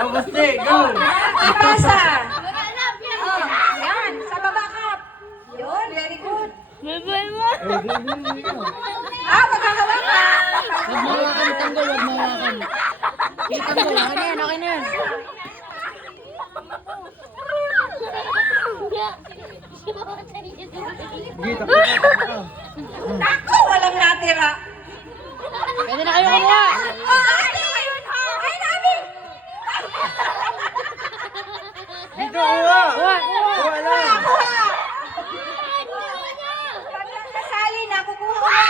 Basti, go! Pasa. Oh, yan. Sa baba ka. Yun, very good. Ah, magkakawa ka. Huwag mawakan, tanggol, huwag mawakan. Sige, tanggol, okay na yan, okay na yan. Sige, takbo. Naku, walang natira. Pwede na kayo kumuha. Oh, ano yun? Ay, nabi. Dito, kuha! Kuha, kuha. Kuha lang! Kuha. Pag nasali na, kukuha ko lang.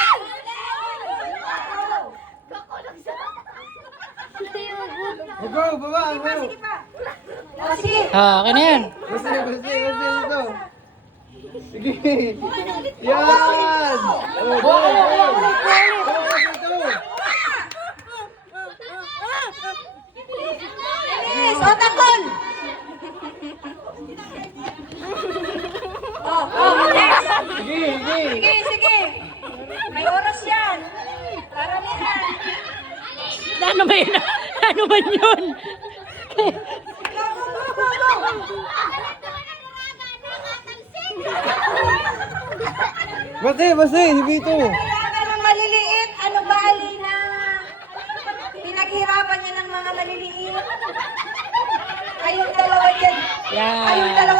Go, baba, go! Sige pa. Oh, sige. Ah, okay na yan. Basti, dito! Sige! Yan! Oh, go, go! Dito! Yes, o takon. Next. Sige! Sige. May oras yan. Karamihan. Ano ba yun? Ano ba yun? Basti, dito! Kailangan ng maliliit. Ano ba, Alina? Pinaghirapan niya ng mga maliliit. Kayong dalawa dyan. Yan. Kayong dalawa